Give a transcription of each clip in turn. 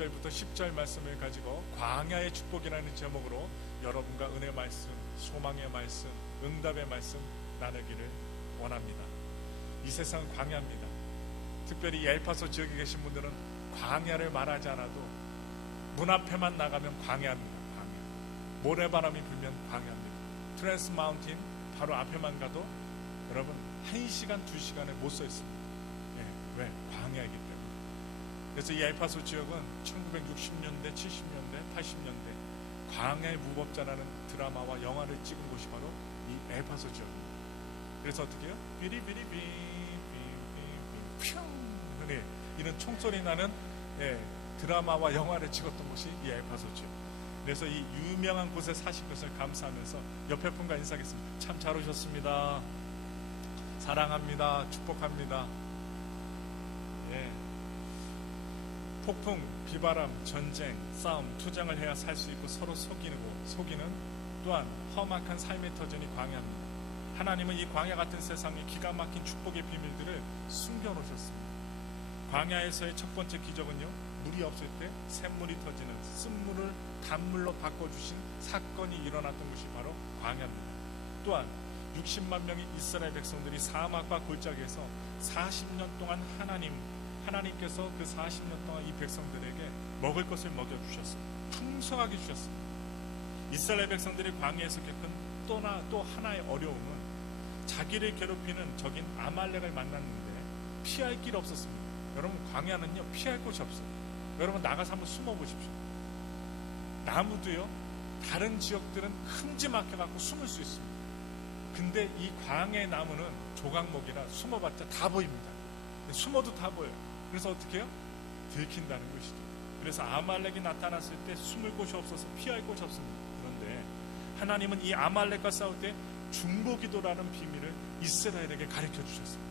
1절부터 10절 말씀을 가지고 광야의 축복이라는 제목으로 여러분과 은혜 말씀, 소망의 말씀, 응답의 말씀 나누기를 원합니다. 이 세상은 광야입니다. 특별히 이 엘파소 지역에 계신 분들은 광야를 말하지 않아도 문 앞에만 나가면 광야입니다. 광야. 모래바람이 불면 광야입니다. 트랜스 마운틴 바로 앞에만 가도 여러분 1시간, 2시간에 못 서 있습니다. 왜? 광야이기 때문에. 그래서 이 엘파소 지역은 1960년대, 70년대, 80년대 광야의 무법자라는 드라마와 영화를 찍은 곳이 바로 이 엘파소 지역입니다. 그래서 어떻게 해요? 비리비리비 퓨 이런 총소리 나는 드라마와 영화를 찍었던 곳이 이 엘파소 지역. 그래서 이 유명한 곳에 사신 것을 감사하면서 옆에 분과 인사하겠습니다. 참 잘 오셨습니다. 사랑합니다. 축복합니다. 폭풍, 비바람, 전쟁, 싸움, 투쟁을 해야 살 수 있고 서로 속이는 또한 험악한 삶의 터전이 광야입니다. 하나님은 이 광야 같은 세상에 기가 막힌 축복의 비밀들을 숨겨놓으셨습니다. 광야에서의 첫 번째 기적은요, 물이 없을 때 샘물이 터지는 쓴물을 단물로 바꿔주신 사건이 일어났던 곳이 바로 광야입니다. 또한 60만 명의 이스라엘 백성들이 사막과 골짜기에서 40년 동안 하나님께서 그 40년 동안 이 백성들에게 먹을 것을 먹여주셨습니다. 풍성하게 주셨습니다. 이스라엘 백성들이 광야에서 겪은 또 하나의 어려움은 자기를 괴롭히는 적인 아말렉을 만났는데 피할 길 없었습니다. 여러분, 광야는요 피할 곳이 없어요. 여러분 나가서 한번 숨어보십시오. 나무도요 다른 지역들은 큼지막해 갖고 숨을 수 있습니다. 근데 이 광야의 나무는 조각목이라 숨어봤자 다 보입니다. 숨어도 다 보여요. 그래서 어떻게 해요? 들킨다는 것이죠. 그래서 아말렉이 나타났을 때 숨을 곳이 없어서 피할 곳이 없습니다. 그런데 하나님은 이 아말렉과 싸울 때 중보기도라는 비밀을 이스라엘에게 가르쳐 주셨습니다.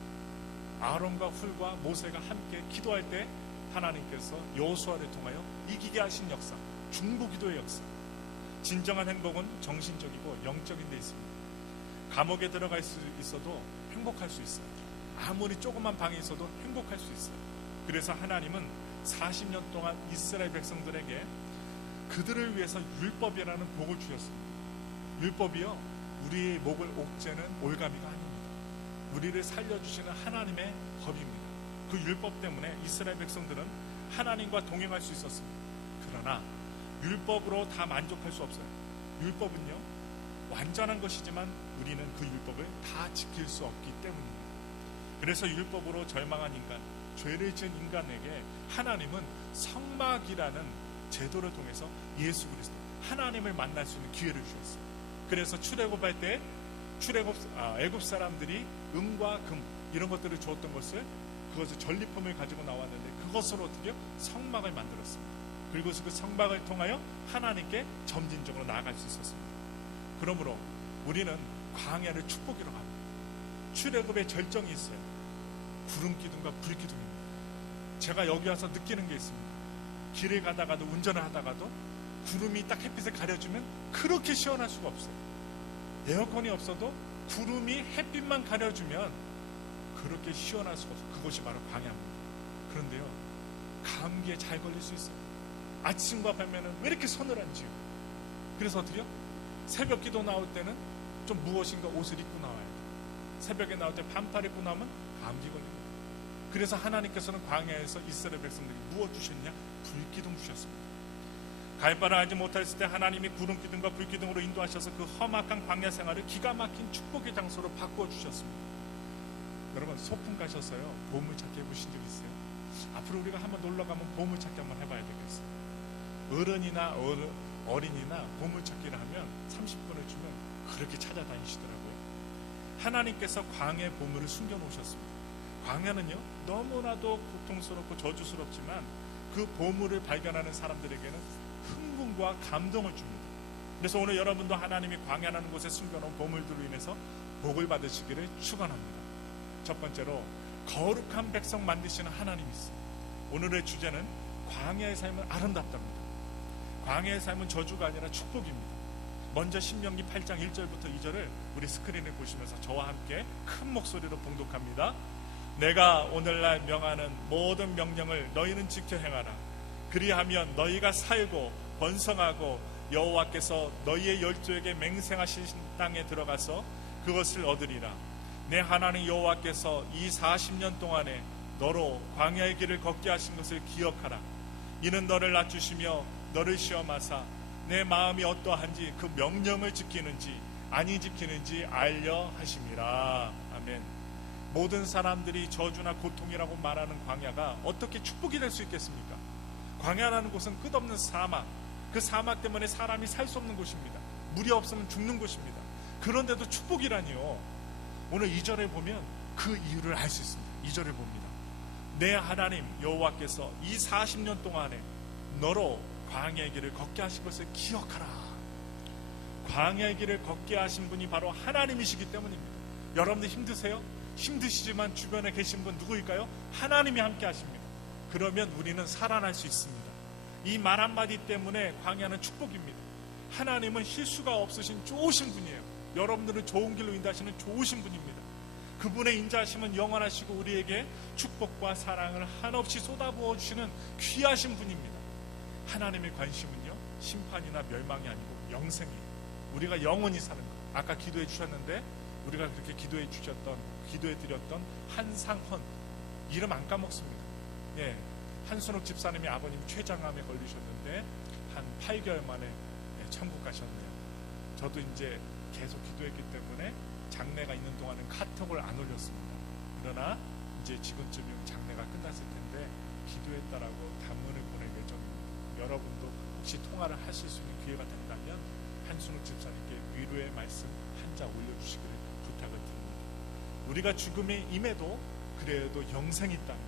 아론과 훌과 모세가 함께 기도할 때 하나님께서 여호수아를 통하여 이기게 하신 역사, 중보기도의 역사. 진정한 행복은 정신적이고 영적인 데 있습니다. 감옥에 들어갈 수 있어도 행복할 수 있어요. 아무리 조그만 방에 있어도 행복할 수 있어요. 그래서 하나님은 40년 동안 이스라엘 백성들에게 그들을 위해서 율법이라는 복을 주셨습니다. 율법이요, 우리의 목을 옥죄는 올가미가 아닙니다. 우리를 살려주시는 하나님의 법입니다. 그 율법 때문에 이스라엘 백성들은 하나님과 동행할 수 있었습니다. 그러나 율법으로 다 만족할 수 없어요. 율법은요 완전한 것이지만 우리는 그 율법을 다 지킬 수 없기 때문입니다. 그래서 율법으로 절망한 인간, 죄를 지은 인간에게 하나님은 성막이라는 제도를 통해서 예수 그리스도 하나님을 만날 수 있는 기회를 주셨어요. 그래서 출애굽할 때 애굽 사람들이 은과 금 이런 것들을 주었던 것을 그것을 전리품을 가지고 나왔는데 그것으로 어떻게 성막을 만들었습니다. 그리고 그 성막을 통하여 하나님께 점진적으로 나아갈 수 있었습니다. 그러므로 우리는 광야를 축복으로 갑니다. 출애굽의 절정이 있어요. 구름 기둥과 불 기둥입니다. 제가 여기 와서 느끼는 게 있습니다. 길을 가다가도 운전을 하다가도 구름이 딱 햇빛을 가려주면 그렇게 시원할 수가 없어요. 에어컨이 없어도 구름이 햇빛만 가려주면 그렇게 시원할 수가 없어요. 그것이 바로 광야입니다. 그런데요, 감기에 잘 걸릴 수 있어요. 아침과 밤에는 왜 이렇게 서늘한지요. 그래서 어떻게 해요? 새벽 기도 나올 때는 좀 무엇인가 옷을 입고 나와야 돼요. 새벽에 나올 때 반팔 입고 나오면 감기 걸립니다. 그래서 하나님께서는 광야에서 이스라엘 백성들이 무엇 주셨냐? 불기둥 주셨습니다. 갈 바를 알지 못했을 때 하나님이 구름 기둥과 불 기둥으로 인도하셔서 그 험악한 광야 생활을 기가 막힌 축복의 장소로 바꾸어 주셨습니다. 여러분, 소풍 가셔서요 보물찾기 해보신 적 있어요? 앞으로 우리가 한번 놀러 가면 보물찾기 한번 해봐야 되겠어요. 어른이나 어린이나 보물찾기를 하면 30분을 주면 그렇게 찾아다니시더라고요. 하나님께서 광야의 보물을 숨겨놓으셨습니다. 광야는요 너무나도 고통스럽고 저주스럽지만 그 보물을 발견하는 사람들에게는 흥분과 감동을 줍니다. 그래서 오늘 여러분도 하나님이 광야라는 곳에 숨겨놓은 보물들로 인해서 복을 받으시기를 축원합니다. 첫 번째로 거룩한 백성 만드시는 하나님이 있습니다. 오늘의 주제는 광야의 삶은 아름답답니다. 광야의 삶은 저주가 아니라 축복입니다. 먼저 신명기 8장 1절부터 2절을 우리 스크린을 보시면서 저와 함께 큰 목소리로 봉독합니다. 내가 오늘날 명하는 모든 명령을 너희는 지켜 행하라. 그리하면 너희가 살고 번성하고 여호와께서 너희의 열조에게 맹세하신 땅에 들어가서 그것을 얻으리라. 내 하나님 여호와께서 이 40년 동안에 너로 광야의 길을 걷게 하신 것을 기억하라. 이는 너를 낮추시며 너를 시험하사 내 마음이 어떠한지 그 명령을 지키는지 아니 지키는지 알려 하심이라. 아멘. 모든 사람들이 저주나 고통이라고 말하는 광야가 어떻게 축복이 될 수 있겠습니까? 광야라는 곳은 끝없는 사막, 그 사막 때문에 사람이 살 수 없는 곳입니다. 물이 없으면 죽는 곳입니다. 그런데도 축복이라니요. 오늘 2절에 보면 그 이유를 알 수 있습니다. 2절을 봅니다. 내 하나님 여호와께서 이 40년 동안에 너로 광야의 길을 걷게 하신 것을 기억하라. 광야의 길을 걷게 하신 분이 바로 하나님이시기 때문입니다. 여러분들 힘드세요? 힘드시지만 주변에 계신 분 누구일까요? 하나님이 함께 하십니다. 그러면 우리는 살아날 수 있습니다. 이 말 한마디 때문에 광야는 축복입니다. 하나님은 실수가 없으신 좋으신 분이에요. 여러분들은 좋은 길로 인도하시는 좋으신 분입니다. 그분의 인자하심은 영원하시고 우리에게 축복과 사랑을 한없이 쏟아부어 주시는 귀하신 분입니다. 하나님의 관심은요, 심판이나 멸망이 아니고 영생이에요. 우리가 영원히 사는 것. 아까 기도해 주셨는데 우리가 그렇게 기도해 드렸던 한상헌 이름 안 까먹습니다. 예, 한순옥 집사님이 아버님이 췌장암에 걸리셨는데 한 8개월 만에 천국 가셨네요. 저도 이제 계속 기도했기 때문에 장례가 있는 동안은 카톡을 안 올렸습니다. 그러나 이제 지금쯤이면 장례가 끝났을 텐데 기도했다라고 단문을 보낼 예정입니다. 여러분도 혹시 통화를 하실 수 있는 기회가 된다면 한순옥 집사님께 위로의 말씀 한 자 올려주시기를 부탁을 드립니다. 우리가 죽음에 임해도 그래도 영생이 있다는,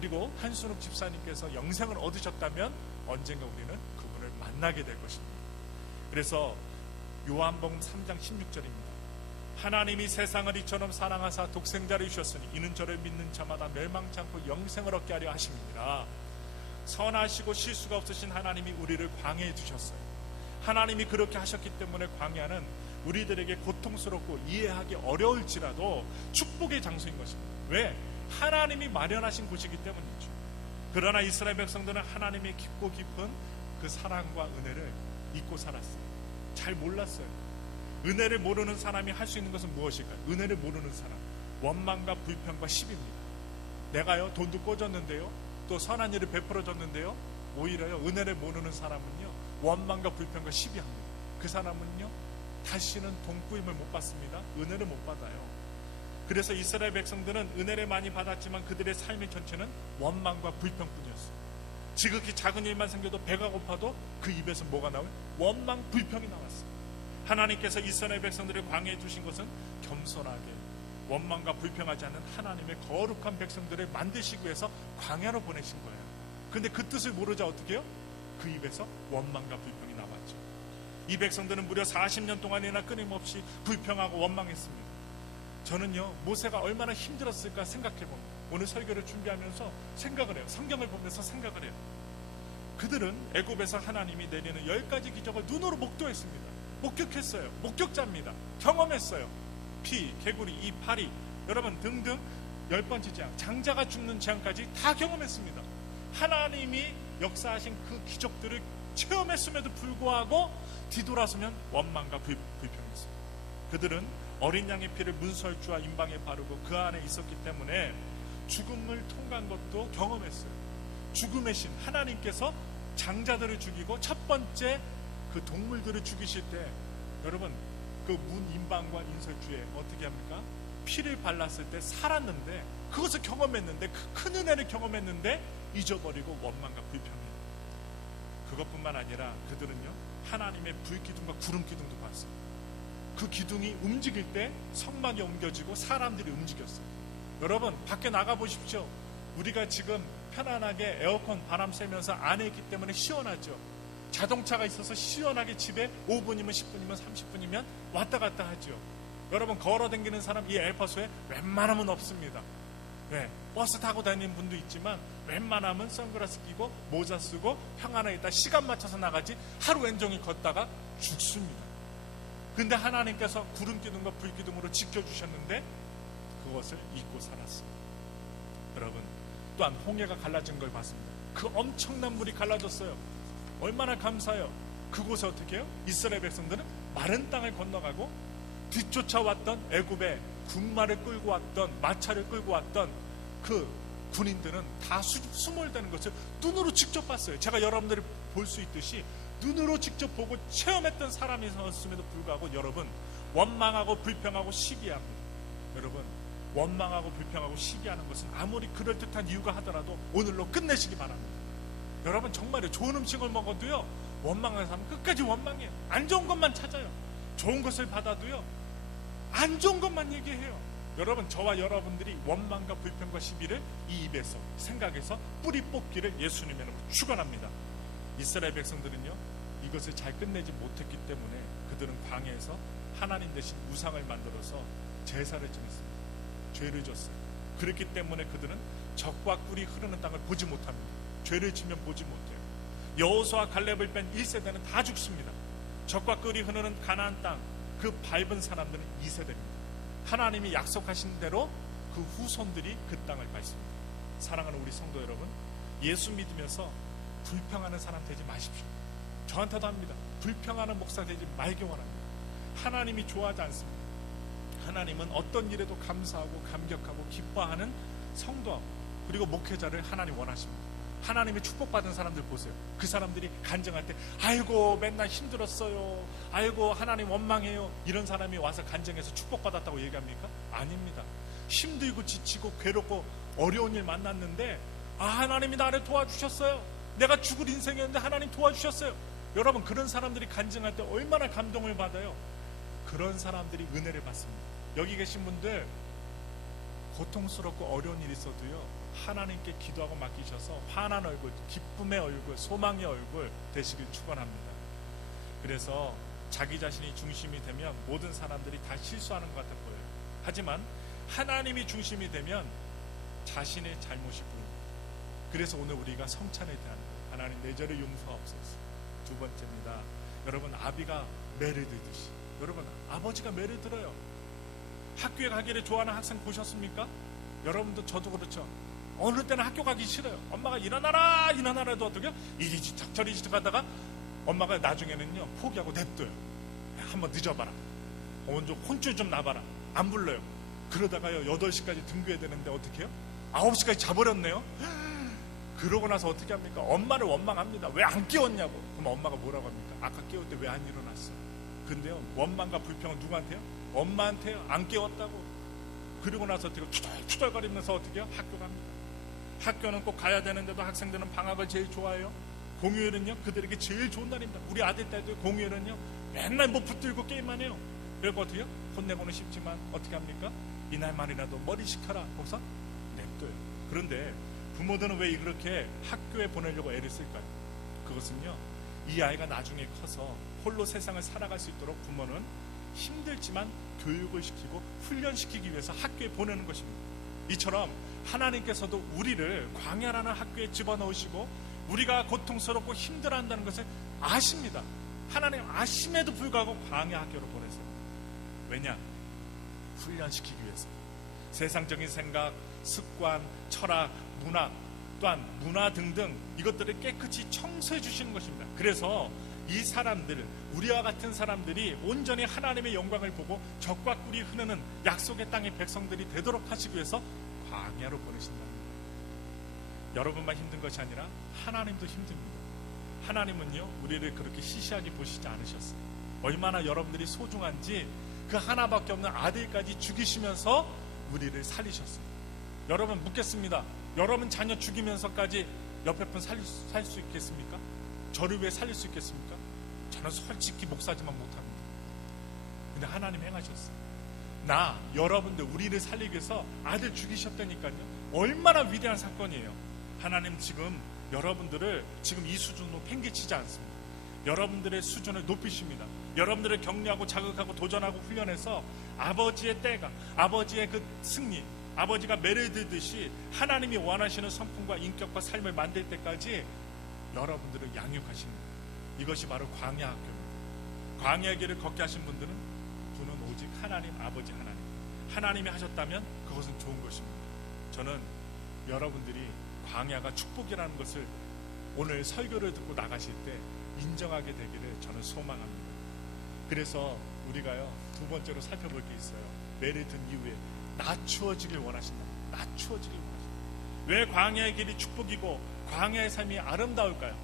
그리고 한순옥 집사님께서 영생을 얻으셨다면 언젠가 우리는 그분을 만나게 될 것입니다. 그래서 요한복음 3장 16절입니다. 하나님이 세상을 이처럼 사랑하사 독생자를 주셨으니 이는 저를 믿는 자마다 멸망치 않고 영생을 얻게 하려 하심이니라. 선하시고 실수가 없으신 하나님이 우리를 광야에 두셨어요. 하나님이 그렇게 하셨기 때문에 광야는 우리들에게 고통스럽고 이해하기 어려울지라도 축복의 장소인 것입니다. 왜? 하나님이 마련하신 곳이기 때문이죠. 그러나 이스라엘 백성들은 하나님의 깊고 깊은 그 사랑과 은혜를 잊고 살았어요. 잘 몰랐어요. 은혜를 모르는 사람이 할 수 있는 것은 무엇일까요? 은혜를 모르는 사람, 원망과 불평과 시비입니다. 내가요 돈도 꿔줬는데요, 또 선한 일을 베풀어줬는데요, 오히려요 은혜를 모르는 사람은요 원망과 불평과 시비합니다. 그 사람은요 다시는 돈꾸임을 못 받습니다. 은혜를 못 받아요. 그래서 이스라엘 백성들은 은혜를 많이 받았지만 그들의 삶의 전체는 원망과 불평뿐이었어요. 지극히 작은 일만 생겨도 배가 고파도 그 입에서 뭐가 나와요? 원망, 불평이 나왔어요. 하나님께서 이스라엘 백성들을 광야에 두신 것은 겸손하게 원망과 불평하지 않는 하나님의 거룩한 백성들을 만드시기 위해서 광야로 보내신 거예요. 근데 그 뜻을 모르자 어떻게 해요? 그 입에서 원망과 불평이 나왔죠. 이 백성들은 무려 40년 동안이나 끊임없이 불평하고 원망했습니다. 저는요 모세가 얼마나 힘들었을까 생각해봅니다. 오늘 설교를 준비하면서 생각을 해요. 성경을 보면서 생각을 해요. 그들은 애굽에서 하나님이 내리는 10가지 기적을 눈으로 목도했습니다. 목격했어요. 목격자입니다. 경험했어요. 피, 개구리, 이 파리, 여러분 등등 10번째 재앙, 장자가 죽는 재앙까지 다 경험했습니다. 하나님이 역사하신 그 기적들을 체험했음에도 불구하고 뒤돌아서면 원망과 불평했어요. 그들은 어린 양의 피를 문설주와 임방에 바르고 그 안에 있었기 때문에 죽음을 통과한 것도 경험했어요. 죽음의 신 하나님께서 장자들을 죽이고 첫 번째 그 동물들을 죽이실 때 여러분 그 문 임방과 인설주에 어떻게 합니까? 피를 발랐을 때 살았는데 그것을 경험했는데 그 큰 은혜를 경험했는데 잊어버리고 원망과 불평이에요. 그것뿐만 아니라 그들은요 하나님의 불기둥과 구름기둥도 봤어요. 그 기둥이 움직일 때 성막이 옮겨지고 사람들이 움직였어요. 여러분 밖에 나가보십시오. 우리가 지금 편안하게 에어컨 바람 쐬면서 안에 있기 때문에 시원하죠. 자동차가 있어서 시원하게 집에 5분이면 10분이면 30분이면 왔다 갔다 하죠. 여러분 걸어 다니는 사람 이 엘파소에 웬만하면 없습니다. 네, 버스 타고 다니는 분도 있지만 웬만하면 선글라스 끼고 모자 쓰고 평안하게 있다 시간 맞춰서 나가지 하루 왼종일 걷다가 죽습니다. 근데 하나님께서 구름기둥과 불기둥으로 지켜주셨는데 그것을 잊고 살았어요. 여러분 또한 홍해가 갈라진 걸 봤습니다. 그 엄청난 물이 갈라졌어요. 얼마나 감사해요. 그곳에 어떻게 해요? 이스라엘 백성들은 마른 땅을 건너가고 뒤쫓아왔던 애굽의 군마를 끌고 왔던 마차를 끌고 왔던 그 군인들은 다 수몰되는 것을 눈으로 직접 봤어요. 제가 여러분들이 볼 수 있듯이 눈으로 직접 보고 체험했던 사람이었음에도 불구하고 여러분, 원망하고 불평하고 시기합니다. 여러분, 원망하고 불평하고 시기하는 것은 아무리 그럴듯한 이유가 하더라도 오늘로 끝내시기 바랍니다. 여러분, 정말요, 좋은 음식을 먹어도요, 원망하는 사람은 끝까지 원망해요. 안 좋은 것만 찾아요. 좋은 것을 받아도요, 안 좋은 것만 얘기해요. 여러분, 저와 여러분들이 원망과 불평과 시비를 이 입에서, 생각에서 뿌리 뽑기를 예수님의 이름으로 축원합니다. 이스라엘 백성들은요, 이것을 잘 끝내지 못했기 때문에 그들은 광야에서 하나님 대신 우상을 만들어서 제사를 지냈습니다. 죄를 졌어요. 그렇기 때문에 그들은 적과 꿀이 흐르는 땅을 보지 못합니다. 죄를 지면 보지 못해요. 여호수아 갈렙을 뺀 1세대는 다 죽습니다. 적과 꿀이 흐르는 가나안 땅, 그 밟은 사람들은 2세대입니다. 하나님이 약속하신 대로 그 후손들이 그 땅을 밟습니다. 사랑하는 우리 성도 여러분, 예수 믿으면서 불평하는 사람 되지 마십시오. 저한테도 합니다. 불평하는 목사 되지 말기 원합니다. 하나님이 좋아하지 않습니다. 하나님은 어떤 일에도 감사하고 감격하고 기뻐하는 성도하고 그리고 목회자를 하나님 원하십니다. 하나님의 축복받은 사람들 보세요. 그 사람들이 간증할 때 아이고 맨날 힘들었어요, 아이고 하나님 원망해요, 이런 사람이 와서 간증해서 축복받았다고 얘기합니까? 아닙니다. 힘들고 지치고 괴롭고 어려운 일 만났는데 하나님이 나를 도와주셨어요, 내가 죽을 인생이었는데 하나님 도와주셨어요. 여러분, 그런 사람들이 간증할 때 얼마나 감동을 받아요. 그런 사람들이 은혜를 받습니다. 여기 계신 분들 고통스럽고 어려운 일이 있어도요, 하나님께 기도하고 맡기셔서 환한 얼굴, 기쁨의 얼굴, 소망의 얼굴 되시길 축원합니다. 그래서 자기 자신이 중심이 되면 모든 사람들이 다 실수하는 것 같아 보여요. 하지만 하나님이 중심이 되면 자신의 잘못이 보입니다. 그래서 오늘 우리가 성찬에 대한 하나님 내 죄를 용서하옵소서. 두 번째입니다. 여러분, 아비가 매를 들듯이, 여러분, 아버지가 매를 들어요. 학교에 가기를 좋아하는 학생 보셨습니까? 여러분도 저도 그렇죠. 어느 때는 학교 가기 싫어요. 엄마가 일어나라 해도 어떻게 이리지척 저리지척 하다가 엄마가 나중에는요 포기하고 냅둬요. 한번 늦어봐라, 혼쭐 좀 나봐라. 안 불러요. 그러다가요 8시까지 등교해야 되는데 어떻게 해요? 9시까지 자버렸네요. 그러고 나서 어떻게 합니까? 엄마를 원망합니다. 왜 안 깨웠냐고. 그럼 엄마가 뭐라고 합니까? 아까 깨울 때 왜 안 일어났어? 근데요, 원망과 불평은 누구한테요? 엄마한테요. 안 깨웠다고. 그리고 나서 어떻게 투덜투덜거리면서 어떻게 해요? 학교 갑니다. 학교는 꼭 가야 되는데도 학생들은 방학을 제일 좋아해요. 공휴일은요 그들에게 제일 좋은 날입니다. 우리 아들 딸도 공휴일은요 맨날 뭐 붙들고 게임만 해요. 그리고 어떻게 해요? 혼내고는 싶지만 어떻게 합니까? 이날만이라도 머리 식혀라 거기서 냅둬요. 그런데 부모들은 왜 이렇게 학교에 보내려고 애를 쓸까요? 그것은요, 이 아이가 나중에 커서 홀로 세상을 살아갈 수 있도록 부모는 힘들지만 교육을 시키고 훈련시키기 위해서 학교에 보내는 것입니다. 이처럼 하나님께서도 우리를 광야라는 학교에 집어넣으시고 우리가 고통스럽고 힘들어한다는 것을 아십니다. 하나님 아심에도 불구하고 광야 학교로 보내세요. 왜냐? 훈련시키기 위해서. 세상적인 생각, 습관, 철학, 문화, 또한 문화 등등 이것들을 깨끗이 청소해 주시는 것입니다. 그래서 이 사람들, 우리와 같은 사람들이 온전히 하나님의 영광을 보고 적과 꿀이 흐르는 약속의 땅의 백성들이 되도록 하시기 위해서 광야로 보내신답니다. 여러분만 힘든 것이 아니라 하나님도 힘듭니다. 하나님은요 우리를 그렇게 시시하게 보시지 않으셨어요. 얼마나 여러분들이 소중한지 그 하나밖에 없는 아들까지 죽이시면서 우리를 살리셨어요. 여러분 묻겠습니다. 여러분 자녀 죽이면서까지 옆에 분 살 수 있겠습니까? 저를 위해 살릴 수 있겠습니까? 저는 솔직히 목사지만 못합니다. 근데 하나님 행하셨어요. 나, 여러분들 우리를 살리기 위해서 아들 죽이셨다니까요. 얼마나 위대한 사건이에요. 하나님 지금 여러분들을 지금 이 수준으로 팽개치지 않습니다. 여러분들의 수준을 높이십니다. 여러분들을 격려하고 자극하고 도전하고 훈련해서 아버지의 때가, 아버지의 그 승리, 아버지가 매를 들듯이 하나님이 원하시는 성품과 인격과 삶을 만들 때까지 여러분들을 양육하십니다. 이것이 바로 광야 학교입니다. 광야의 길을 걷게 하신 분들은 오직 하나님, 아버지 하나님, 하나님이 하셨다면 그것은 좋은 것입니다. 저는 여러분들이 광야가 축복이라는 것을 오늘 설교를 듣고 나가실 때 인정하게 되기를 저는 소망합니다. 그래서 우리가요, 두 번째로 살펴볼 게 있어요. 매를 든 이후에 낮추어지길 원하신다. 낮추어지길 원하신다. 왜 광야의 길이 축복이고 광야의 삶이 아름다울까요?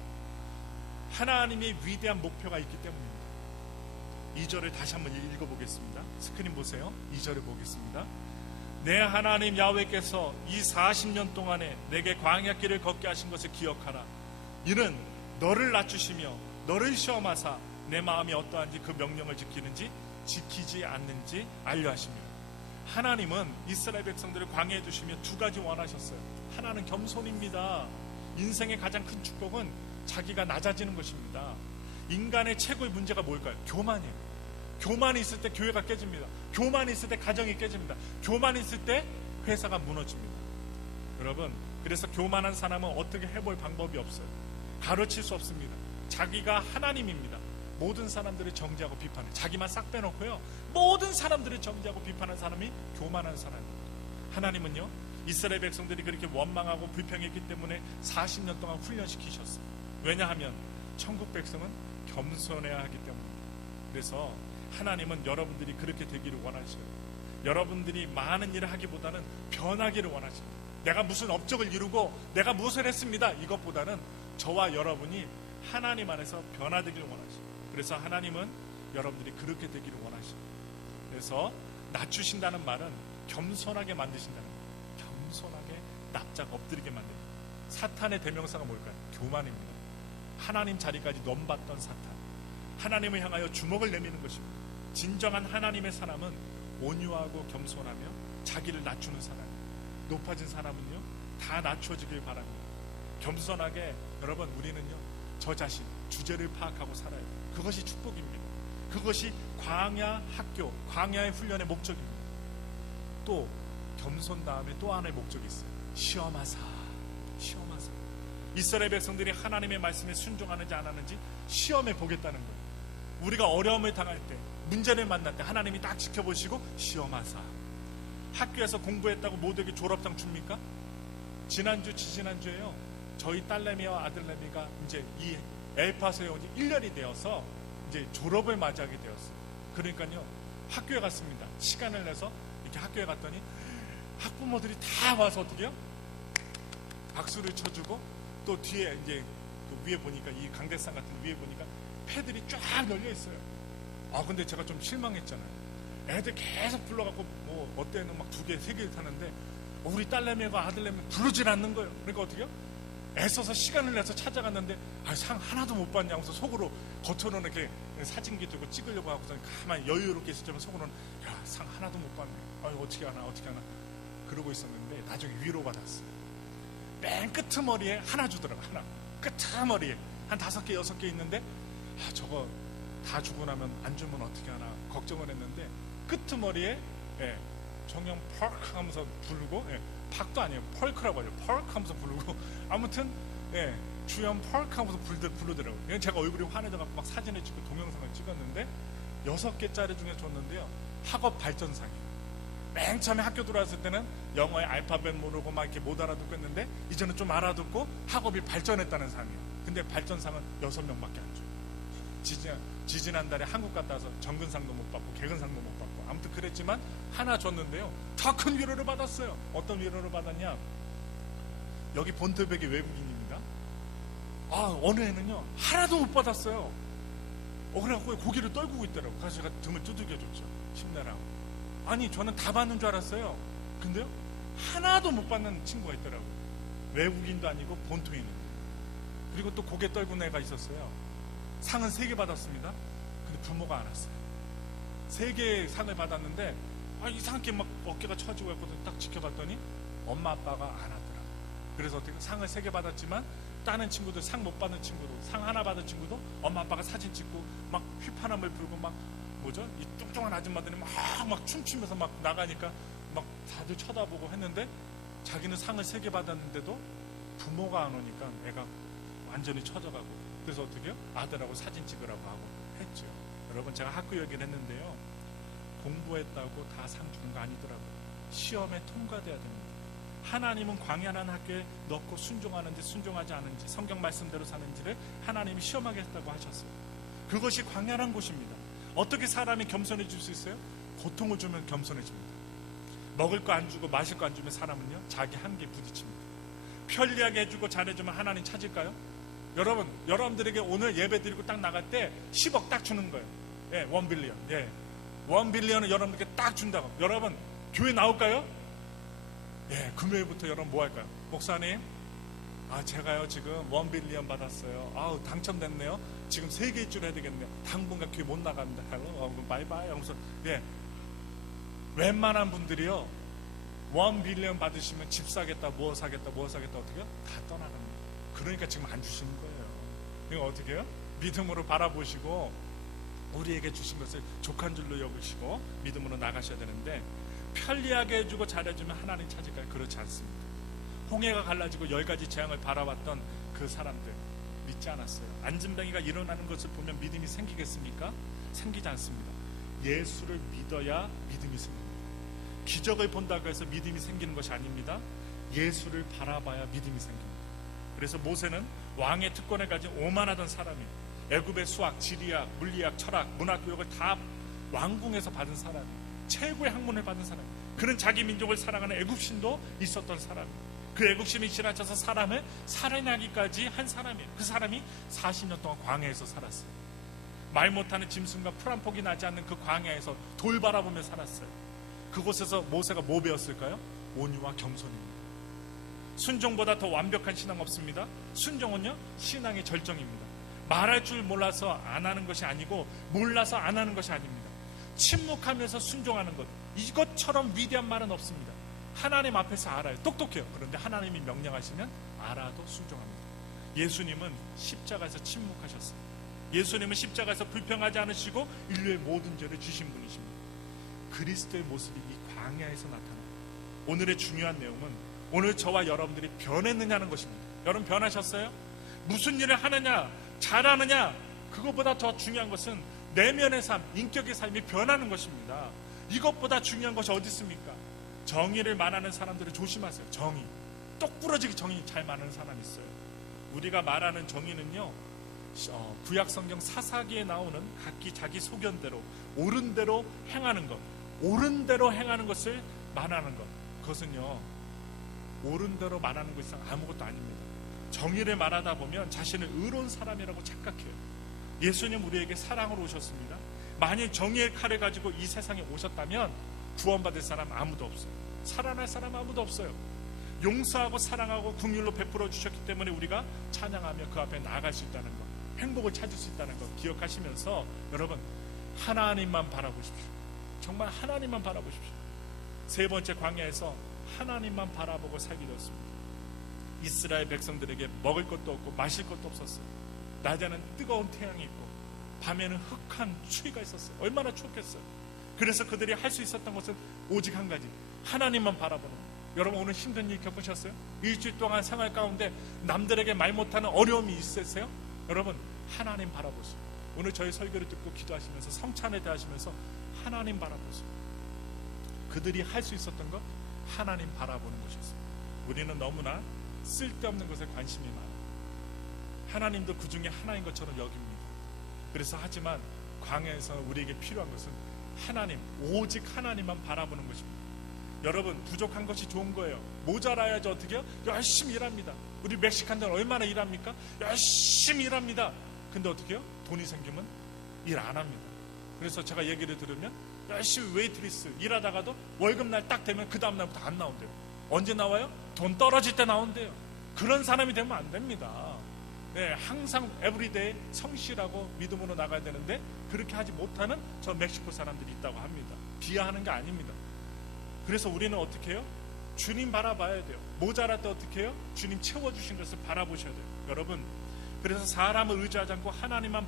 하나님의 위대한 목표가 있기 때문입니다. 2절을 다시 한번 읽어보겠습니다. 스크린 보세요. 2절을 보겠습니다. 내 하나님 야훼께서 이 40년 동안에 내게 광야길을 걷게 하신 것을 기억하라. 이는 너를 낮추시며 너를 시험하사 내 마음이 어떠한지 그 명령을 지키는지 지키지 않는지 알려 하시며. 하나님은 이스라엘 백성들을 광야에 두시며 두 가지 원하셨어요. 하나는 겸손입니다. 인생의 가장 큰 축복은 자기가 낮아지는 것입니다. 인간의 최고의 문제가 뭘까요? 교만이에요. 교만이 있을 때 교회가 깨집니다. 교만이 있을 때 가정이 깨집니다. 교만이 있을 때 회사가 무너집니다. 여러분, 그래서 교만한 사람은 어떻게 해볼 방법이 없어요. 가르칠 수 없습니다. 자기가 하나님입니다. 모든 사람들을 정죄하고 비판해. 자기만 싹 빼놓고요, 모든 사람들을 정죄하고 비판하는 사람이 교만한 사람입니다. 하나님은요, 이스라엘 백성들이 그렇게 원망하고 불평했기 때문에 40년 동안 훈련시키셨어요. 왜냐하면 천국 백성은 겸손해야 하기 때문입니다. 그래서 하나님은 여러분들이 그렇게 되기를 원하셔요. 여러분들이 많은 일을 하기보다는 변하기를 원하십니다. 내가 무슨 업적을 이루고 내가 무엇을 했습니다, 이것보다는 저와 여러분이 하나님 안에서 변화되기를 원하십니다. 그래서 하나님은 여러분들이 그렇게 되기를 원하십니다. 그래서 낮추신다는 말은 겸손하게 만드신다는 거예요. 겸손하게 납작 엎드리게 만듭니다. 사탄의 대명사가 뭘까요? 교만입니다. 하나님 자리까지 넘봤던 사탄, 하나님을 향하여 주먹을 내미는 것입니다. 진정한 하나님의 사람은 온유하고 겸손하며 자기를 낮추는 사람입니다. 높아진 사람은요, 다 낮춰지길 바랍니다. 겸손하게, 여러분, 우리는요, 저 자신, 주제를 파악하고 살아야 돼요. 그것이 축복입니다. 그것이 광야 학교, 광야의 훈련의 목적입니다. 또 겸손 다음에 또 하나의 목적이 있어요. 시험하사. 이스라엘 백성들이 하나님의 말씀에 순종하는지 안 하는지 시험해 보겠다는 거예요. 우리가 어려움을 당할 때, 문제를 만날 때 하나님이 딱 지켜보시고 시험하사. 학교에서 공부했다고 모두에게 졸업장 줍니까? 지지난주에요, 저희 딸내미와 아들내미가 이제 이 엘파소에 온 지 1년이 되어서 이제 졸업을 맞이하게 되었어요. 그러니까요, 학교에 갔습니다. 시간을 내서 이렇게 학교에 갔더니 학부모들이 다 와서 어떻게 해요? 박수를 쳐주고, 또 뒤에 이제 그 위에 보니까, 이 강대상 같은 위에 보니까 패들이 쫙 널려 있어요. 근데 제가 좀 실망했잖아요. 애들 계속 불러갖고 뭐 어때는 막 2개, 3개를 타는데 우리 딸내미가 아들내미 부르질 않는 거예요. 그러니까 어떻게 해요? 애써서 시간을 내서 찾아갔는데 상 하나도 못 받냐 하면서 속으로, 겉으로는 이렇게 사진기 들고 찍으려고 하고서 가만히 여유롭게 있었지만 속으로는 상 하나도 못 받네. 어떻게 하나 그러고 있었는데 나중에 위로받았어요. 맨 끄트머리에 하나 주더라고요. 하나. 끄트머리에 한 5개, 6개 있는데 저거 다 주고 나면 안 주면 어떻게 하나 걱정을 했는데, 끄트머리에 정령 펄크 하면서 부르고, 팍도 아니에요, 펄크라고 하죠. 펄크 하면서 부르고, 아무튼 주연 펄크 하면서 부르더라고요. 제가 얼굴이 환해져갖고 막 사진을 찍고 동영상을 찍었는데 6개짜리 중에 줬는데요, 학업 발전상이에요. 맨 처음에 학교 들어왔을 때는 영어의 알파벳 모르고 막 이렇게 못 알아듣고 했는데 이제는 좀 알아듣고 학업이 발전했다는 상이에요. 근데 발전상은 6명밖에 안 줘요. 지지난달에 한국 갔다 와서 정근상도 못 받고 개근상도 못 받고 아무튼 그랬지만 하나 줬는데요, 더 큰 위로를 받았어요. 어떤 위로를 받았냐, 여기 본토백이 외국인입니다. 어느 애는요 하나도 못 받았어요. 그래갖고 고개를 떨구고 있더라고요. 그래서 제가 등을 두들겨줬죠. 힘내라고. 아니, 저는 다 받는 줄 알았어요. 근데요, 하나도 못 받는 친구가 있더라고요. 외국인도 아니고 본토인입니다. 그리고 또 고개 떨군 애가 있었어요. 상은 3개 받았습니다. 근데 부모가 안 왔어요. 3개의 상을 받았는데 이상하게 막 어깨가 처지고 했거든요. 딱 지켜봤더니 엄마 아빠가 안 왔더라고요. 그래서 어떻게 상을 3개 받았지만 다른 친구들, 상 못 받은 친구도, 상 하나 받은 친구도 엄마 아빠가 사진 찍고 막 휘파람을 불고 막 이 뚱뚱한 아줌마들이 막 춤추면서 막 나가니까 막 다들 쳐다보고 했는데, 자기는 상을 3개 받았는데도 부모가 안 오니까 애가 완전히 처져가고, 그래서 어떻게 해요? 아들하고 사진 찍으라고 하고 했죠. 여러분, 제가 학교 얘기를 했는데요, 공부했다고 다 상 주는 거 아니더라고요. 시험에 통과돼야 됩니다. 하나님은 광야라는 학교에 넣고 순종하는지 순종하지 않은지, 성경 말씀대로 사는지를 하나님이 시험하겠다고 하셨어요. 그것이 광야란 곳입니다. 어떻게 사람이 겸손해질 수 있어요? 고통을 주면 겸손해집니다. 먹을 거 안 주고 마실 거 안 주면 사람은요, 자기 한계에 부딪힙니다. 편리하게 해주고 잘해주면 하나님 찾을까요? 여러분들에게 오늘 예배 드리고 딱 나갈 때 10억 딱 주는 거예요. 예, 1빌리언. 예. 1빌리언을 여러분들께 딱 준다고. 여러분, 교회 나올까요? 예, 금요일부터 여러분 뭐 할까요? 목사님, 제가요, 지금 1빌리언 받았어요. 아우, 당첨됐네요. 지금 3개 일주일 해야 되겠네요. 당분간 교회 못 나갑니다. 바이바이. 하면서, 예. 웬만한 분들이요, 1빌리언 받으시면 집 사겠다, 뭐 사겠다, 어떻게 해요? 다 떠나갑니다. 그러니까 지금 안 주시는 거예요. 이거 어떻게 해요? 믿음으로 바라보시고, 우리에게 주신 것을 족한 줄로 여기시고, 믿음으로 나가셔야 되는데, 편리하게 해주고 잘해주면 하나님 찾을까요? 그렇지 않습니다. 홍해가 갈라지고 10가지 재앙을 바라봤던 그 사람들, 믿지 않았어요. 안진뱅이가 일어나는 것을 보면 믿음이 생기겠습니까? 생기지 않습니다. 예수를 믿어야 믿음이 생깁니다. 기적을 본다고 해서 믿음이 생기는 것이 아닙니다. 예수를 바라봐야 믿음이 생깁니다. 그래서 모세는 왕의 특권을 가진 오만하던 사람이에요. 애굽의 수학, 지리학, 물리학, 철학, 문학 교육을 다 왕궁에서 받은 사람이에요. 최고의 학문을 받은 사람. 그는 자기 민족을 사랑하는 애국심도 있었던 사람이에요. 그 애국심이 지나쳐서 사람을 살해하기까지 한 사람이에요. 그 사람이 40년 동안 광야에서 살았어요. 말 못하는 짐승과 풀 한 폭이 나지 않는 그 광야에서 돌 바라보며 살았어요. 그곳에서 모세가 뭐 배웠을까요? 온유와 겸손입니다. 순종보다 더 완벽한 신앙 없습니다. 순종은요, 신앙의 절정입니다. 말할 줄 몰라서 안 하는 것이 아니고 몰라서 안 하는 것이 아닙니다. 침묵하면서 순종하는 것, 이것처럼 위대한 말은 없습니다. 하나님 앞에서 알아요. 똑똑해요. 그런데 하나님이 명령하시면 알아도 순종합니다. 예수님은 십자가에서 침묵하셨어요. 예수님은 십자가에서 불평하지 않으시고 인류의 모든 죄를 지신 분이십니다. 그리스도의 모습이 이 광야에서 나타나요. 오늘의 중요한 내용은 오늘 저와 여러분들이 변했느냐는 것입니다. 여러분 변하셨어요? 무슨 일을 하느냐, 잘하느냐, 그것보다 더 중요한 것은 내면의 삶, 인격의 삶이 변하는 것입니다. 이것보다 중요한 것이 어디 있습니까? 정의를 말하는 사람들을 조심하세요. 정의, 똑부러지게 정의 잘 말하는 사람이 있어요. 우리가 말하는 정의는요, 구약 성경 사사기에 나오는 각기 자기 소견대로 옳은 대로 행하는 것, 옳은 대로 행하는 것을 말하는 것, 그것은요, 옳은 대로 말하는 것이 아무것도 아닙니다. 정의를 말하다 보면 자신을 의로운 사람이라고 착각해요. 예수님 우리에게 사랑으로 오셨습니다. 만일 정의의 칼을 가지고 이 세상에 오셨다면 구원받을 사람 아무도 없어요. 살아날 사람 아무도 없어요. 용서하고 사랑하고 긍휼로 베풀어 주셨기 때문에 우리가 찬양하며 그 앞에 나아갈 수 있다는 것, 행복을 찾을 수 있다는 것 기억하시면서 여러분, 하나님만 바라보십시오. 정말 하나님만 바라보십시오. 세 번째, 광야에서 하나님만 바라보고 살게 되었습니다. 이스라엘 백성들에게 먹을 것도 없고 마실 것도 없었어요. 낮에는 뜨거운 태양이 있고 밤에는 흑한 추위가 있었어요. 얼마나 추웠겠어요. 그래서 그들이 할 수 있었던 것은 오직 한 가지, 하나님만 바라보는 거예요. 여러분, 오늘 힘든 일 겪으셨어요? 일주일 동안 생활 가운데 남들에게 말 못하는 어려움이 있으세요? 여러분, 하나님 바라보세요. 오늘 저희 설교를 듣고 기도하시면서 성찬에 대하시면서 하나님 바라보세요. 그들이 할 수 있었던 것, 하나님 바라보는 것이었어요. 우리는 너무나 쓸데없는 것에 관심이 많아요. 하나님도 그 중에 하나인 것처럼 여깁니다. 그래서 하지만 광야에서 우리에게 필요한 것은 하나님, 오직 하나님만 바라보는 것입니다. 여러분, 부족한 것이 좋은 거예요. 모자라야지 어떻게 해요? 열심히 일합니다. 우리 멕시칸들은 얼마나 일합니까? 열심히 일합니다. 근데 어떻게 해요? 돈이 생기면 일 안 합니다. 그래서 제가 얘기를 들으면 열심히 웨이트리스 일하다가도 월급날 딱 되면 그 다음날부터 안 나온대요. 언제 나와요? 돈 떨어질 때 나온대요. 그런 사람이 되면 안 됩니다. 네, 항상 에브리데이 성실하고 믿음으로 나가야 되는데 그렇게 하지 못하는 저 멕시코 사람들이 있다고 합니다. 비하하는 게 아닙니다. 그래서 우리는 어떻게 해요? 주님 바라봐야 돼요. 모자랄 때 어떻게 해요? 주님 채워주신 것을 바라보셔야 돼요. 여러분, 그래서 사람을 의지하지 않고 하나님만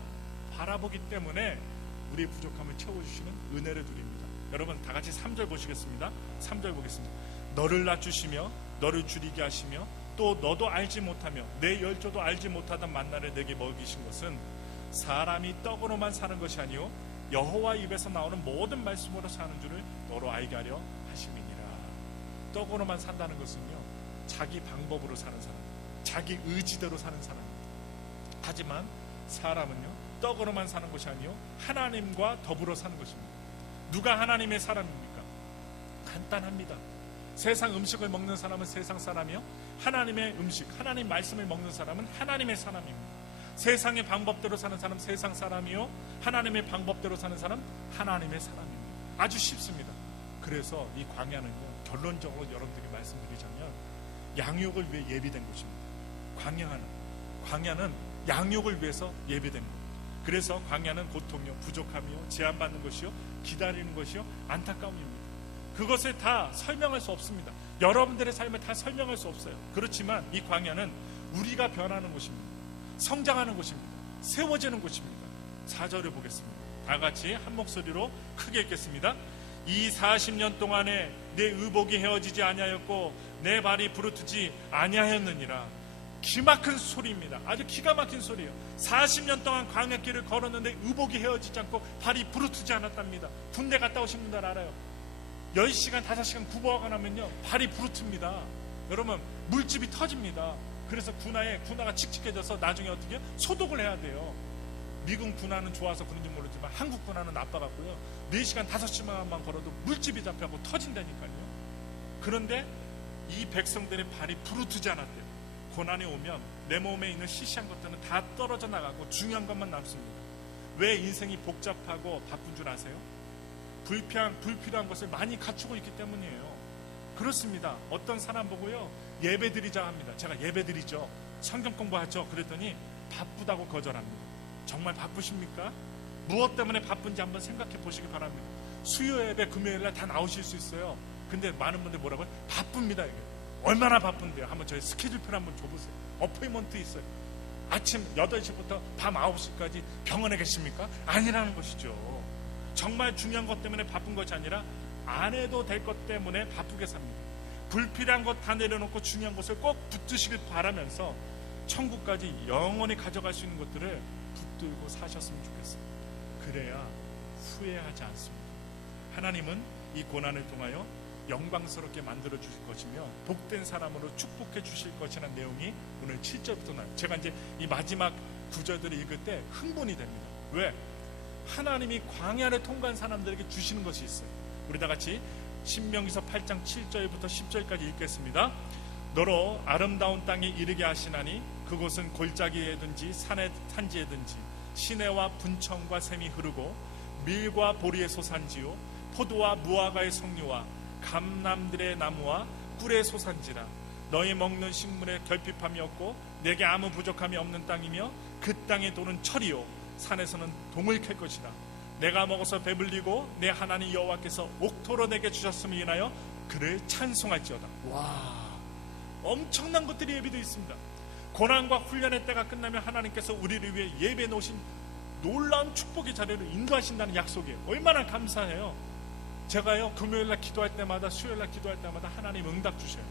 바라보기 때문에 우리의 부족함을 채워주시는 은혜를 드립니다. 여러분, 다 같이 3절 보시겠습니다. 3절 보겠습니다. 너를 낮추시며 너를 줄이게 하시며 또 너도 알지 못하며 내 열조도 알지 못하던 만나를 내게 먹이신 것은 사람이 떡으로만 사는 것이 아니요 여호와 입에서 나오는 모든 말씀으로 사는 줄을 너로 알게 하려 하심이니라. 떡으로만 산다는 것은요, 자기 방법으로 사는 사람, 자기 의지대로 사는 사람입니다. 하지만 사람은요, 떡으로만 사는 것이 아니요, 하나님과 더불어 사는 것입니다. 누가 하나님의 사람입니까? 간단합니다. 세상 음식을 먹는 사람은 세상 사람이요, 하나님의 음식, 하나님 말씀을 먹는 사람은 하나님의 사람입니다. 세상의 방법대로 사는 사람 세상 사람이요, 하나님의 방법대로 사는 사람 하나님의 사람입니다. 아주 쉽습니다. 그래서 이 광야는요, 결론적으로 여러분들에게 말씀드리자면 양육을 위해 예비된 곳입니다. 광야는 양육을 위해서 예비된 것. 그래서 광야는 고통이요, 부족함이요, 제한받는 것이요, 기다리는 것이요, 안타까움입니다. 그것을 다 설명할 수 없습니다. 여러분들의 삶을 다 설명할 수 없어요. 그렇지만 이 광야는 우리가 변하는 곳입니다. 성장하는 곳입니다. 세워지는 곳입니다. 4절을 보겠습니다. 다 같이 한 목소리로 크게 읽겠습니다. 이 40년 동안에 내 의복이 헤어지지 아니하였고 내 발이 부르트지 아니하였느니라. 기막힌 소리입니다. 아주 기가 막힌 소리예요. 40년 동안 광야길을 걸었는데 의복이 헤어지지 않고 발이 부르트지 않았답니다. 군대 갔다 오신 분들 알아요. 10시간, 5시간 구보하고 나면요, 발이 부르틉니다. 여러분, 물집이 터집니다. 그래서 군화가 칙칙해져서 나중에 어떻게 소독을 해야 돼요. 미군 군화는 좋아서 그런지 모르지만 한국 군화는 나빠갖고요, 4시간, 5시간만 걸어도 물집이 잡혀갖고 터진다니까요. 그런데 이 백성들의 발이 부르트지 않았대요. 고난이 오면 내 몸에 있는 시시한 것들은 다 떨어져 나가고 중요한 것만 남습니다. 왜 인생이 복잡하고 바쁜 줄 아세요? 불필요한 것을 많이 갖추고 있기 때문이에요. 그렇습니다. 어떤 사람 보고요, 예배 드리자 합니다. 제가 예배 드리죠, 성경 공부하죠. 그랬더니 바쁘다고 거절합니다. 정말 바쁘십니까? 무엇 때문에 바쁜지 한번 생각해 보시기 바랍니다. 수요 예배 금요일날 다 나오실 수 있어요. 근데 많은 분들 뭐라고요? 바쁩니다. 이게 얼마나 바쁜데요? 한번 저희 스케줄표 한번 줘보세요. 어포인먼트 있어요. 아침 8시부터 밤 9시까지 병원에 계십니까? 아니라는 것이죠. 정말 중요한 것 때문에 바쁜 것이 아니라 안 해도 될 것 때문에 바쁘게 삽니다. 불필요한 것 다 내려놓고 중요한 것을 꼭 붙드시길 바라면서 천국까지 영원히 가져갈 수 있는 것들을 붙들고 사셨으면 좋겠습니다. 그래야 후회하지 않습니다. 하나님은 이 고난을 통하여 영광스럽게 만들어 주실 것이며 복된 사람으로 축복해 주실 것이라는 내용이 오늘 7절부터 나와요. 제가 이제 이 마지막 구절들을 읽을 때 흥분이 됩니다. 왜? 하나님이 광야를 통과한 사람들에게 주시는 것이 있어요. 우리 다 같이 신명기서 8장 7절부터 10절까지 읽겠습니다. 너로 아름다운 땅에 이르게 하시나니 그곳은 골짜기에든지 산지에든지 시내와 분청과 샘이 흐르고 밀과 보리의 소산지요 포도와 무화과의 석류와 감람들의 나무와 꿀의 소산지라. 너희 먹는 식물에 결핍함이 없고 내게 아무 부족함이 없는 땅이며 그 땅의 돌은 철이요 산에서는 동을 캘 것이라. 내가 먹어서 배불리고 내 하나님 여호와께서 옥토로 내게 주셨음을 인하여 그를 찬송할지어다. 와, 엄청난 것들이 예비되어 있습니다. 고난과 훈련의 때가 끝나면 하나님께서 우리를 위해 예배해 놓으신 놀라운 축복의 자리를 인도하신다는 약속이에요. 얼마나 감사해요. 제가요, 금요일날 기도할 때마다, 수요일날 기도할 때마다 하나님 응답 주셔요.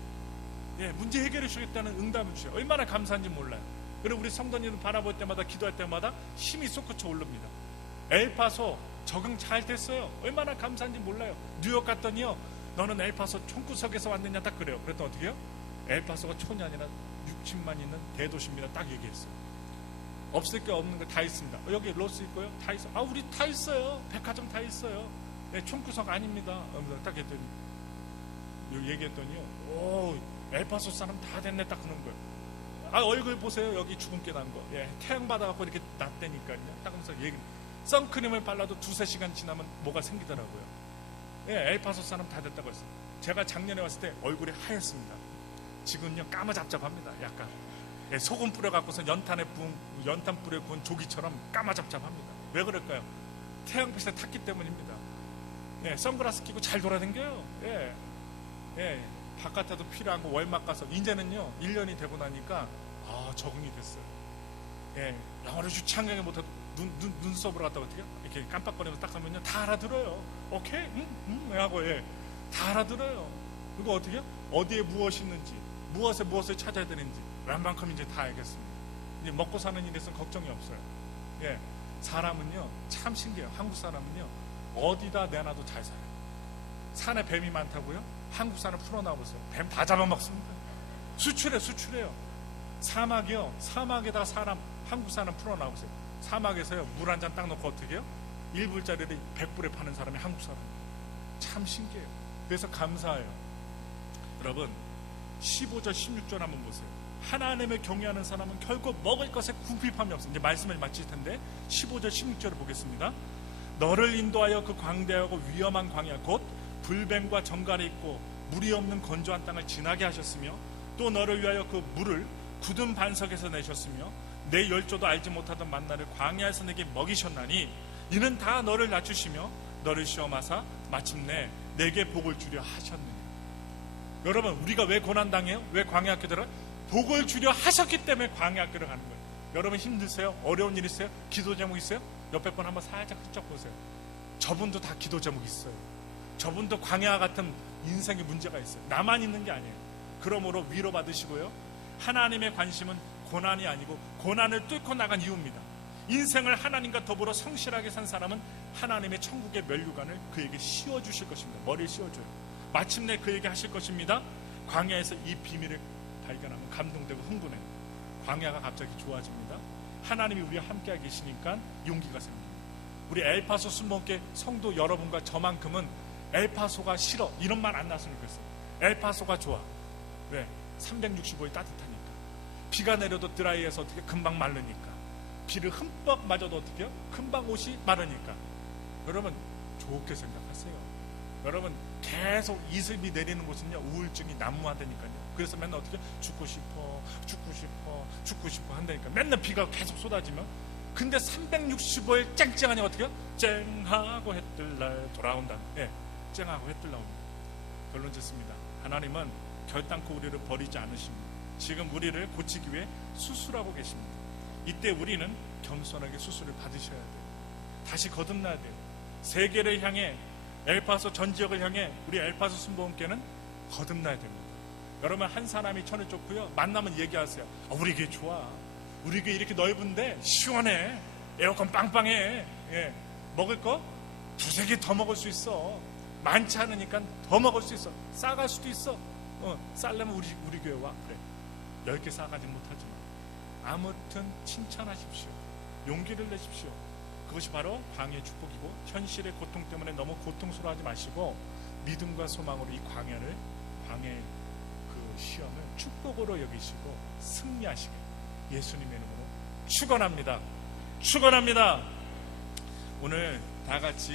예, 문제 해결해 주겠다는 응답을 주셔요. 얼마나 감사한지 몰라요. 그리고 우리 성도님들 바라볼 때마다, 기도할 때마다 힘이 솟구쳐 오릅니다. 엘파소 적응 잘 됐어요. 얼마나 감사한지 몰라요. 뉴욕 갔더니요, 너는 엘파소 총구석에서 왔느냐 딱 그래요. 그랬더니 어떻게 해요? 엘파소가 촌이 아니라 60만 있는 대도시입니다. 딱 얘기했어요. 없을 게 없는 거 다 있습니다. 여기 로스 있고요, 다 있어요. 아, 우리 다 있어요. 백화점 다 있어요. 네, 총구석 아닙니다. 딱 했더니 얘기했더니요, 오, 엘파소 사람 다 됐네 딱 그런 거예요. 아, 얼굴 보세요. 여기 주근깨 난 거. 예, 태양 받아갖고 이렇게 났다니까요. 딱 하면서 얘기. 선크림을 발라도 2-3시간 지나면 뭐가 생기더라고요. 예, 엘파소 사람 다 됐다고 했어요. 제가 작년에 왔을 때 얼굴이 하였습니다. 지금은요, 까마잡잡합니다. 약간. 예, 소금 뿌려갖고서 연탄 불에 구운 조기처럼 까마잡잡합니다. 왜 그럴까요? 태양빛에 탔기 때문입니다. 예, 선글라스 끼고 잘 돌아다녀요. 예, 바깥에도 필요한 거 월막 가서 이제는요, 1년이 되고 나니까 적응이 됐어요. 예, 영어를 유창하게 못해도 눈썹으로 갖다 어떻게 이렇게 깜빡거리면서 딱 하면요, 다 알아들어요. 오케이, 하고, 예, 다 알아들어요. 그리고 어떻게 어디에 무엇이 있는지, 무엇을 찾아야 되는지 웬만큼 이제 다 알겠습니다. 이제 먹고 사는 일에서는 걱정이 없어요. 예, 사람은요, 참 신기해요. 한국 사람은요, 어디다 내놔도 잘 살아요. 산에 뱀이 많다고요? 한국 사람 풀어나오세요. 뱀 다 잡아먹습니다. 수출해요. 사막이요. 사막에다가 사람, 한국 사람 풀어나오세요. 사막에서요, 물 한 잔 딱 놓고 어떻게 해요? 1불짜리를 100불에 파는 사람이 한국 사람이에요. 참 신기해요. 그래서 감사해요. 여러분, 15절, 16절 한번 보세요. 하나님을 경외하는 사람은 결코 먹을 것에 궁핍함이 없어. 이제 말씀을 마칠 텐데 15절, 16절을 보겠습니다. 너를 인도하여 그 광대하고 위험한 광야 곧 불뱀과 정갈이 있고 물이 없는 건조한 땅을 지나게 하셨으며 또 너를 위하여 그 물을 굳은 반석에서 내셨으며 내 열조도 알지 못하던 만나를 광야에서 내게 먹이셨나니 이는 다 너를 낮추시며 너를 시험하사 마침내 내게 복을 주려 하셨느니라. 여러분, 우리가 왜 고난당해요? 왜 광야학교 들어요? 복을 주려 하셨기 때문에 광야학교를 가는 거예요. 여러분 힘드세요? 어려운 일 있어요? 기도 제목 있어요? 옆에 분 한번 살짝 훌쩍 보세요. 저분도 다 기도 제목 있어요. 저분도 광야 같은 인생의 문제가 있어요. 나만 있는 게 아니에요. 그러므로 위로받으시고요. 하나님의 관심은 고난이 아니고 고난을 뚫고 나간 이유입니다. 인생을 하나님과 더불어 성실하게 산 사람은 하나님의 천국의 면류관을 그에게 씌워주실 것입니다. 머리를 씌워줘요. 마침내 그에게 하실 것입니다. 광야에서 이 비밀을 발견하면 감동되고 흥분해요. 광야가 갑자기 좋아집니다. 하나님이 우리와 함께 계시니까 용기가 생깁니다. 우리 엘파소 순복음교회 성도 여러분과 저만큼은 엘파소가 싫어 이런 말 안 나왔으면 좋겠어요. 엘파소가 좋아. 왜? 365일 따뜻하니까. 비가 내려도 드라이해서 어떻게 금방 마르니까. 비를 흠뻑 맞아도 어떻게 해요? 금방 옷이 마르니까. 여러분 좋게 생각하세요. 여러분 계속 이슬비 내리는 곳은요 우울증이 난무하다니까요. 그래서 맨날 어떻게 죽고 싶어 한다니까. 맨날 비가 계속 쏟아지면. 근데 365일 쨍쨍하니 어떻게 해요? 쨍하고 해뜰 날 돌아온다. 예, 쨍하고 해뜰 나옵니다. 결론 짓습니다. 하나님은 결단코 우리를 버리지 않으십니다. 지금 우리를 고치기 위해 수술하고 계십니다. 이때 우리는 겸손하게 수술을 받으셔야 돼요. 다시 거듭나야 돼요. 세계를 향해, 엘파소 전 지역을 향해 우리 엘파소 순복음교회는 거듭나야 됩니다. 여러분 한 사람이 천을 쫓고요 만나면 얘기하세요. 우리 교회 좋아. 우리 교회 이렇게 넓은데 시원해. 에어컨 빵빵해. 예. 먹을 거 두세 개 더 먹을 수 있어. 많지 않으니까 더 먹을 수 있어. 싸갈 수도 있어. 싸려면 우리 교회 와. 그래. 10개 싸가지 못하지만 아무튼 칭찬하십시오. 용기를 내십시오. 그것이 바로 광야의 축복이고 현실의 고통 때문에 너무 고통스러워하지 마시고 믿음과 소망으로 이 광야의 그 시험을 축복으로 여기시고 승리하시길 예수님의 이름으로 축원합니다. 오늘 다 같이